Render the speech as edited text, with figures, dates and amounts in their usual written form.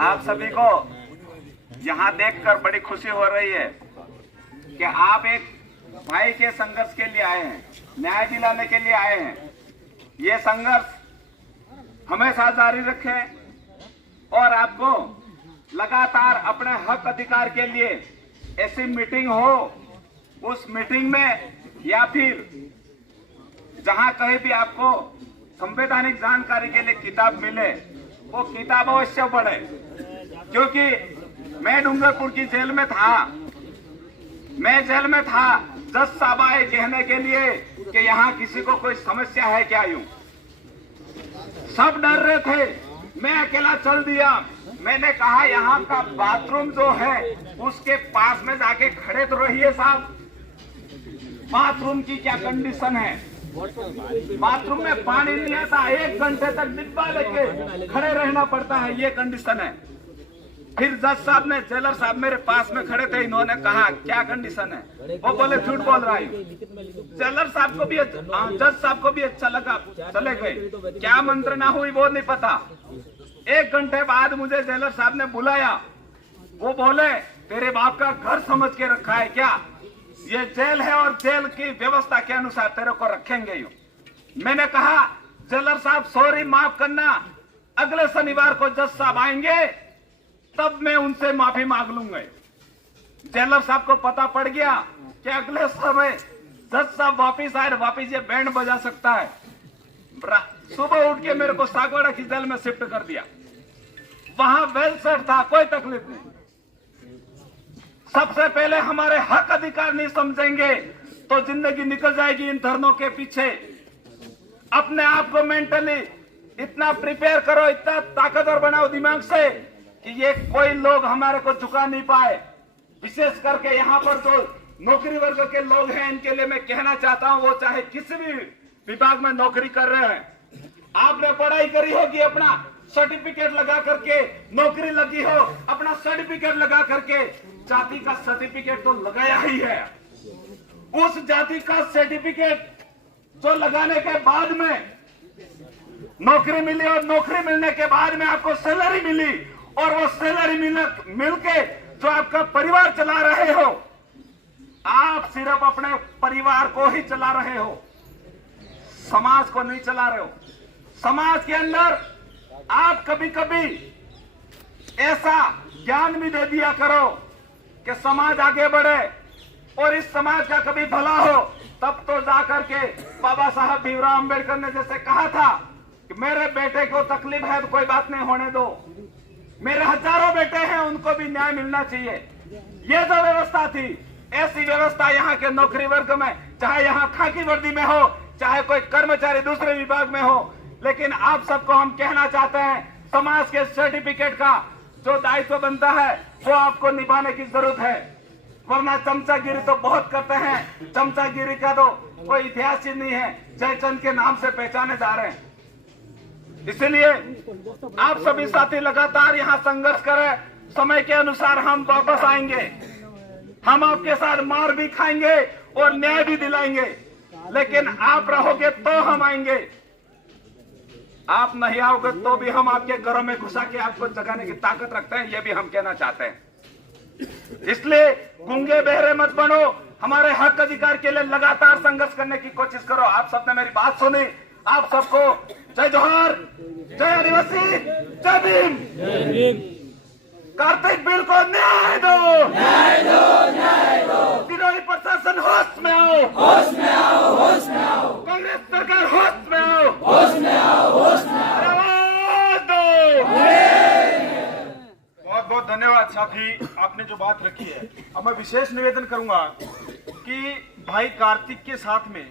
आप सभी को यहाँ देखकर बड़ी खुशी हो रही है कि आप एक भाई के संघर्ष के लिए आए हैं, न्याय दिलाने के लिए आए हैं। ये संघर्ष हमेशा जारी रखें और आपको लगातार अपने हक अधिकार के लिए ऐसी मीटिंग हो, उस मीटिंग में या फिर जहां कहीं भी आपको संवैधानिक जानकारी के लिए किताब मिले, वो किताब अवश्य पढ़े। क्योंकि मैं डूंगरपुर की जेल में था, जज साहब आए कहने के लिए कि यहाँ किसी को कोई समस्या है क्या। यूं सब डर रहे थे, मैं अकेला चल दिया। मैंने कहा यहाँ का बाथरूम जो है उसके पास में जाके खड़े तो रहिए साहब। बाथरूम की क्या कंडीशन है, बाथरूम में पानी नहीं आता, 1 घंटे तक डिब्बा लेके खड़े रहना पड़ता है, ये कंडीशन है। फिर जज साहब ने, जेलर साहब मेरे पास में खड़े थे, इन्होंने कहा क्या कंडीशन है, वो बोले झूठ बोल रहा है। जेलर साहब को भी, जज साहब को भी अच्छा लगा, चले गए। क्या मंत्रणा हुई वो नहीं पता। 1 घंटे बाद मुझे जेलर साहब ने बुलाया, वो बोले तेरे बाप का घर समझ के रखा है क्या, ये जेल है और जेल की व्यवस्था के अनुसार तेरे को रखेंगे। यूं मैंने कहा जेलर साहब सॉरी, माफ करना, अगले शनिवार को जज साहब आएंगे तब मैं उनसे माफी मांग लूंगा। जेलर साहब को पता पड़ गया कि अगले समय जज साहब वापिस आए, वापिस ये बैंड बजा सकता है। सुबह उठ के मेरे को सागवाड़ा की जेल में शिफ्ट कर दिया। वहां वेल सेट था, कोई तकलीफ नहीं। सबसे पहले हमारे हक अधिकार नहीं समझेंगे तो जिंदगी निकल जाएगी इन धरनों के पीछे। अपने आप को मेंटली इतना प्रिपेयर करो, इतना ताकतवर बनाओ दिमाग से कि ये कोई लोग हमारे को झुका नहीं पाए। विशेष करके यहाँ पर जो नौकरी वर्ग के लोग हैं, इनके लिए मैं कहना चाहता हूँ, वो चाहे किसी भी विभाग में नौकरी कर रहे हैं, आपने पढ़ाई करी होगी, अपना सर्टिफिकेट लगा करके नौकरी लगी हो, अपना सर्टिफिकेट लगा करके, जाति का सर्टिफिकेट तो लगाया ही है। उस जाति का सर्टिफिकेट जो लगाने के बाद में नौकरी मिली और नौकरी मिलने के बाद में आपको सैलरी मिली और वो सैलरी मिलके जो आपका परिवार चला रहे हो, आप सिर्फ अपने परिवार को ही चला रहे हो, समाज को नहीं चला रहे हो। समाज के अंदर आप कभी कभी ऐसा ज्ञान भी दे दिया करो कि समाज आगे बढ़े और इस समाज का कभी भला हो। तब तो जाकर के बाबा साहब भीमराव अंबेडकर ने जैसे कहा था कि मेरे बेटे को तकलीफ है तो कोई बात नहीं, होने दो, मेरे हजारों बेटे हैं, उनको भी न्याय मिलना चाहिए। ये जो व्यवस्था थी, ऐसी व्यवस्था यहाँ के नौकरी वर्ग में, चाहे यहाँ खाकी वर्दी में हो, चाहे कोई कर्मचारी दूसरे विभाग में हो, लेकिन आप सबको हम कहना चाहते हैं, समाज के सर्टिफिकेट का जो दायित्व बनता है वो आपको निभाने की जरूरत है। वरना चमचागिरी तो बहुत करते हैं, चमचागिरी का तो कोई इतिहास ही नहीं है, जयचंद के नाम से पहचाने जा रहे हैं। इसलिए आप सभी साथी लगातार यहाँ संघर्ष करें, समय के अनुसार हम वापस आएंगे, हम आपके साथ मार भी खाएंगे और न्याय भी दिलाएंगे, लेकिन आप रहोगे तो हम आएंगे, आप नहीं आओगे तो भी हम आपके घरों में घुसा के आपको जगाने की ताकत रखते हैं, ये भी हम कहना चाहते हैं। इसलिए गूंगे बहरे मत बनो, हमारे हक अधिकार के लिए लगातार संघर्ष करने की कोशिश करो। आप सबने मेरी बात सुनी, आप सबको जय जोहार, जय आदिवासी, जय भीम। कार्तिक बिल को न्याय दो, न्याय दो, न्याय दो। विरोधी प्रशासन होश में आओ, होश में आओ, होश में आओ। कांग्रेस सरकार होश में आओ, होश में आओ, होश में आओ। आवाज दो। बहुत बहुत धन्यवाद साथी, आपने जो बात रखी है। अब मैं विशेष निवेदन करूंगा कि भाई कार्तिक के साथ में